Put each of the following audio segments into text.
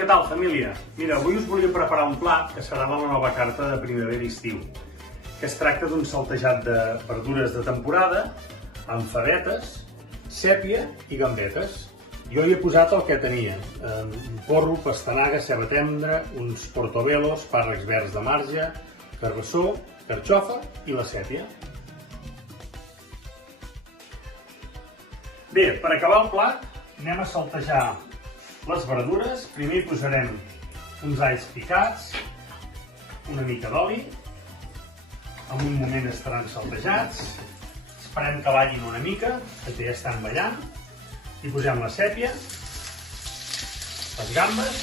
Què tal, família? Mira, avui us volia preparar un plat que serà la nova carta de primavera i estiu, que es tracta d'un saltejat de verdures de temporada amb favetes, sèpia i gambetes. Jo hi he posat el que tenia, porro, pastanaga, ceba tendra, uns portobelos, espàrrecs verds de marge, carbassó, carxofa i la sèpia. Bé, per acabar el plat anem a saltejar les verdures. Primer hi posarem uns alls picats, una mica d'oli, en un moment estaran saltejats, esperem que ballin una mica, perquè ja estan ballant, hi posem la sèpia, les gambes,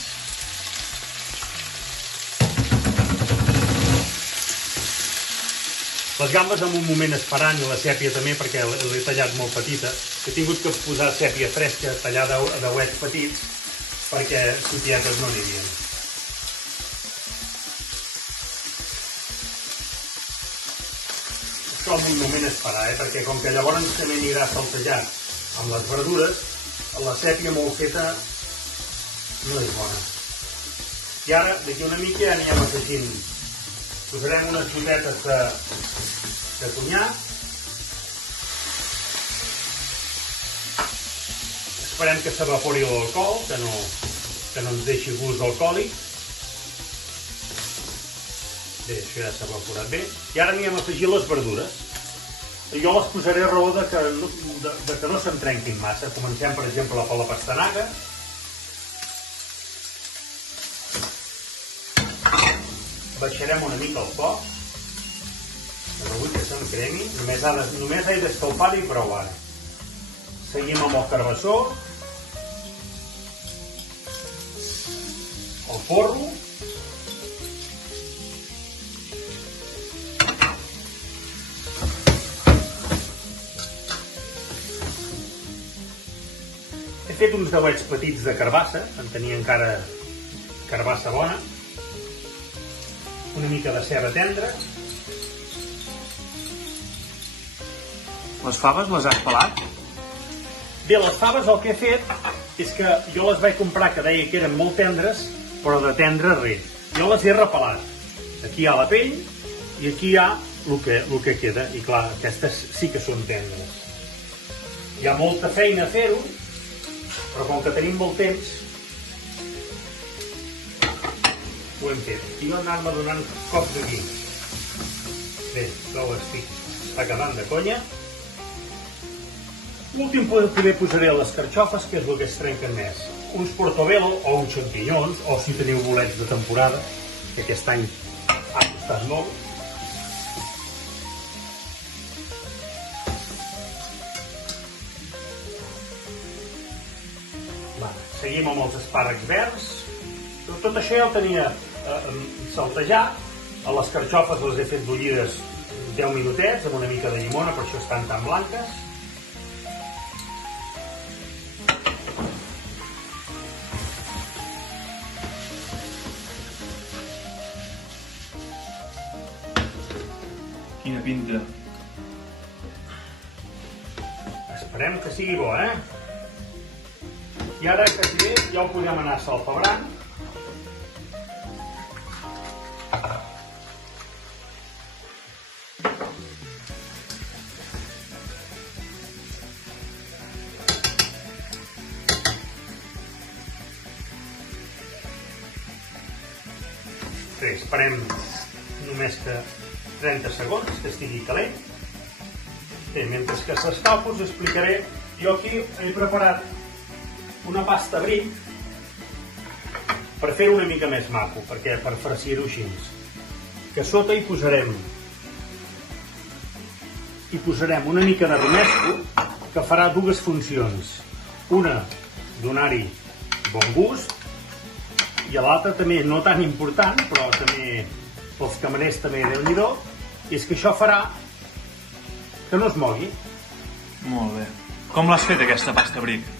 en un moment esperant, i la sèpia també, perquè l'he tallat molt petita. He tingut que posar sèpia fresca tallada a dauets petits, perquè sotietes no n'hi havia. Això en un moment esperar, perquè com que llavors també anirà saltejat amb les verdures, la sèpia molt feta no és bona. I ara, d'aquí una mica, ja anirem afegint. Posarem unes gotetes de conyac. Esperem que s'evapori l'alcohol, que no ens deixi gust alcohòlic. Bé, això ja s'ha evaporat bé. I ara anirem a afegir les verdures. Jo les posaré a raó de que no se'n trenquin massa. Comencem, per exemple, per la pastanaga. Baixarem una mica el foc. No vull que se'm cremi. Només he d'escalfar i prou ara. Seguim amb el carbassó. El porro. He fet uns dauets petits de carbassa, en tenia encara carbassa bona, una mica de ceba tendra. Les faves les has pelat? Bé, les faves el que he fet és que jo les vaig comprar, que deia que eren molt tendres, però de tendre res. Jo les he repelat. Aquí hi ha la pell i aquí hi ha el que queda. I clar, aquestes sí que són tendres. Hi ha molta feina a fer-ho, però com que tenim molt temps, ho hem fet. I jo anar-me donant cops aquí. Bé, ja ho estic acabant de conya. L'últim poder posaré les carxofes, que és el que es trenquen més. Uns portobello o uns xampinyons, o si teniu bolets de temporada, que aquest any ha costat molt. Seguim amb els espàrrecs verds. Tot això ja ho tenia saltejat. A les carxofes les he fet bullides 10 minutets amb una mica de llimona, per això estan tan blanques. Quina pinta. Esperem que sigui bo, I ara que bé, ja ho podem anar salpebrant. Bé, esperem només que 30 segons, que estigui calent. Bé, mentre que s'escalfa us explicaré. Jo aquí he preparat una pasta bric per fer-ho una mica més maco, per farcir-ho així. Que a sota hi posarem una mica de romesco, que farà dues funcions. Una, donar-hi bon gust, i l'altra també, no tan important, però també pels camarers també déu-n'hi-do, és que això farà que no es mogui. Molt bé. Com l'has fet, aquesta pasta bric?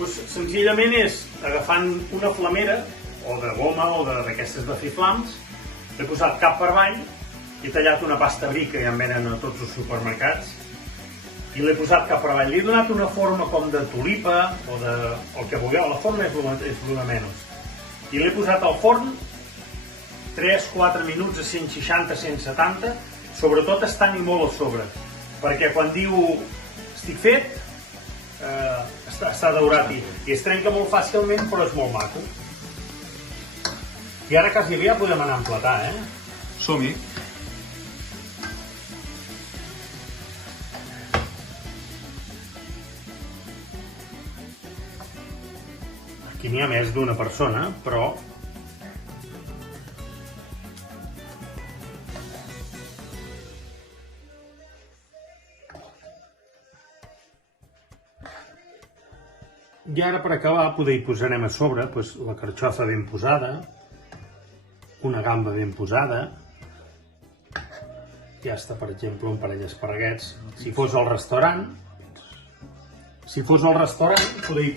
Senzillament és agafant una flamera, o de goma, o d'aquestes de fer flams, he posat cap per avall, he tallat una pasta bric que ja en venen a tots els supermercats, i l'he posat cap per avall. Li he donat una forma com de tulipa, o el que vulgueu, la forma és el de menys. I l'he posat al forn 3-4 minuts a 160-170, sobretot estant-hi molt a sobre, perquè quan diu estic fet, està daurat i es trenca molt fàcilment, però és molt maco. I ara quasi ja podem anar a emplatar, Som-hi. Aquí n'hi ha més d'una persona, però i ara per acabar poder hi posarem a sobre la carxofa ben posada, una gamba ben posada, ja està, per exemple, un parell d'esparreguets. Si fos al restaurant, poder hi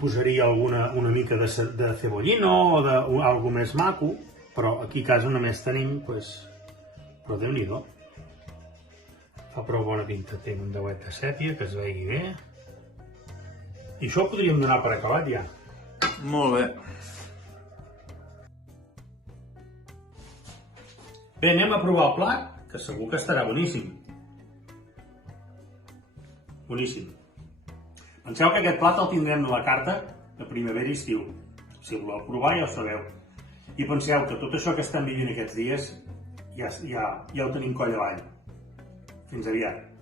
posaria una mica de cebollino o d'algú més maco, però aquí a casa només tenim, però Déu-n'hi-do. Fa prou bona pinta, té un dauet de sèpia, que es vegi bé. I això ho podríem donar per acabat ja. Molt bé. Bé, anem a provar el plat, que segur que estarà boníssim. Boníssim. Penseu que aquest plat el tindrem a la carta de primavera i estiu. Si voleu provar ja ho sabeu. I penseu que tot això que estem vivint aquests dies ja ho tenim coll avall. Fins aviat.